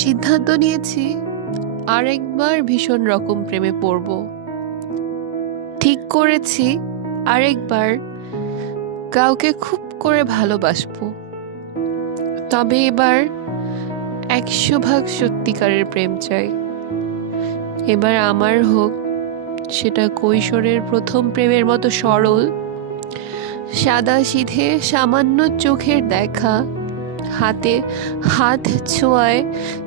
সিদ্ধান্ত নিয়েছি আরেকবার ভীষণ রকম প্রেমে পড়ব। ঠিক করেছি আরেকবার কাউকে খুব করে ভালোবাসবো। তবে এবার 100% সত্যিকারের প্রেম চাই। এবার আমার হোক সেটা কৈশোরের প্রথম প্রেমের মতো সরল, সাদাসিধে সামান্য চোখের দেখা, হাতে হাত ছোঁয়ায়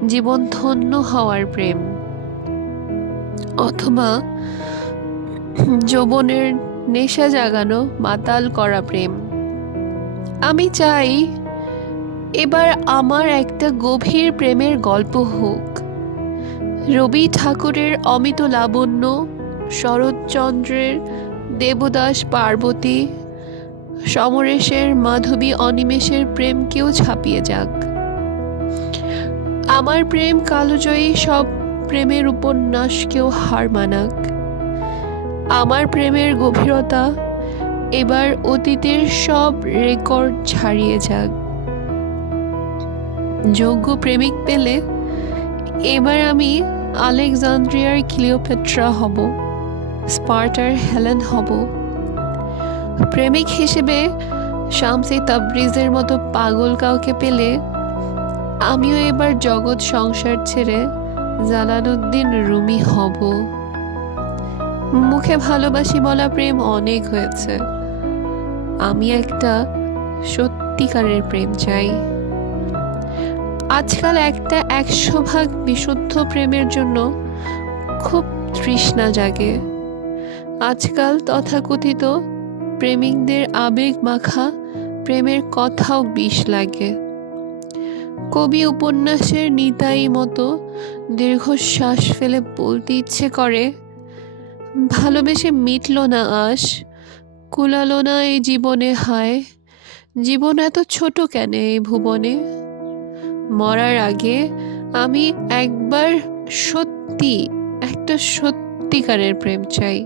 জীবন ধন্য হওয়ার প্রেম, অথবা যৌবনের নেশা জাগানো মাতাল করা প্রেম। আমি চাই এবার আমার একটা গভীর প্রেমের গল্প হোক। রবি ঠাকুরের অমিত লাবণ্য, শরৎচন্দ্রের দেবদাস পার্বতী, সমরেশের মাধবী অনিমেষের প্রেমকেও ছাপিয়ে যাক। আমার প্রেম কালজয়ী সব প্রেমের উপন্যাসকেও হার মানাক। আমার প্রেমের গভীরতা এবার অতীতের সব রেকর্ড ছাড়িয়ে যাক। যোগ্য প্রেমিক পেলে এবার আমি আলেকজান্দ্রিয়ার ক্লিওপেট্রা হব, স্পার্টার হেলেন হব। প্রেমিক হিসেবে শামসি তাবরিজের মতো পাগল কাউকে পেলে আমিও এবার জগৎ সংসার ছেড়ে জালালউদ্দিন রুমি হব। মুখে ভালোবাসি বলা প্রেম অনেক হয়েছে। আমি একটা সত্যিকারের প্রেম চাই। আজকাল একটা 100% বিশুদ্ধ প্রেমের জন্য খুব তৃষ্ণা জাগে। আজকাল তথাকথিত প্রেমিকদের আবেগ মাখা প্রেমের কথাও বিষ লাগে। কবি উপন্যাসের নিতাই মতো দীর্ঘশ্বাস ফেলে বলতে ইচ্ছে করে, ভালোবেসে মিটল না আশ, কুলালো না এই জীবনে হায়, জীবন এত ছোট কেন এই ভুবনে। মরার আগে আমি একবার একটা সত্যিকারের প্রেম চাই।